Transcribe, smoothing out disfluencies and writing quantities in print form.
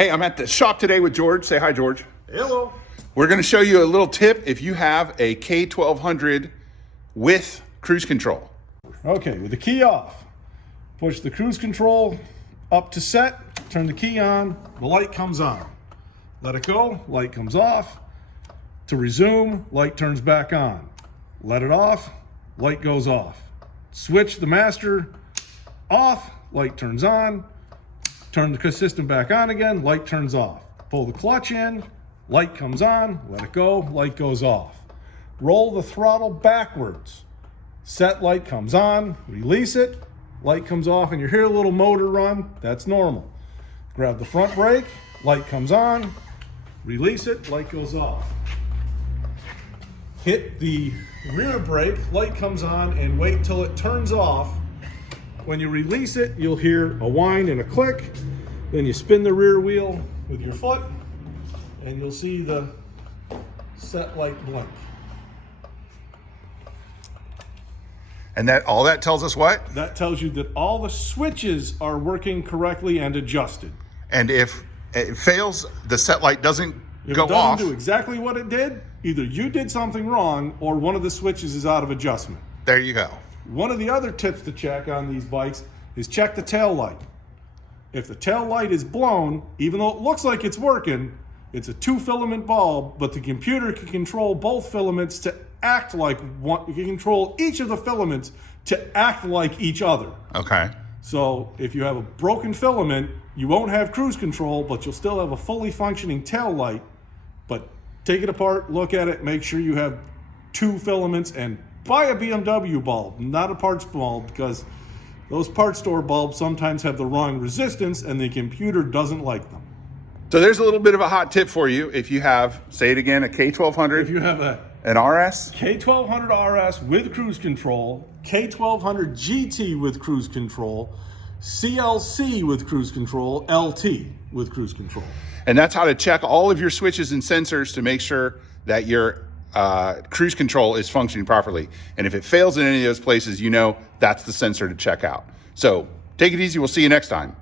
Hey, I'm at the shop today with George. Say hi, George. Hello. We're going to show you a little tip if you have a K1200 with cruise control. Okay, with the key off, push the cruise control up to set, turn the key on, the light comes on. Let it go, light comes off. To resume, light turns back on. Let it off, light goes off. Switch the master off, light turns on. Turn the system back on again, light turns off. Pull the clutch in, light comes on, let it go, light goes off. Roll the throttle backwards. Set light comes on, release it, light comes off, and you hear a little motor run. That's normal. Grab the front brake, light comes on, release it, light goes off. Hit the rear brake, light comes on, and wait till it turns off. When you release it, you'll hear a whine and a click. Then you spin the rear wheel with your foot, and you'll see the set light blink. And that all that tells us what? That tells you that all the switches are working correctly and adjusted. And if it fails, the set light doesn't If go it doesn't off. do exactly what it did, either you did something wrong or one of the switches is out of adjustment. There you go. One of the other tips to check on these bikes is check the tail light. If the tail light is blown, even though it looks like it's working, it's a 2-filament bulb, but the computer can control both filaments to act like one. You can control each of the filaments to act like each other. Okay. So if you have a broken filament, you won't have cruise control, but you'll still have a fully functioning tail light. But take it apart, look at it, make sure you have 2 filaments, and buy a BMW bulb, not a parts bulb, because those parts store bulbs sometimes have the wrong resistance and the computer doesn't like them. So there's a little bit of a hot tip for you if you have, say it again, a K1200, If you have a an RS, K1200 RS with cruise control, K1200GT with cruise control, CLC with cruise control, LT with cruise control. and that's how to check all of your switches and sensors to make sure that your cruise control is functioning properly. And if it fails in any of those places, you know that's the sensor to check out. So take it easy. We'll see you next time.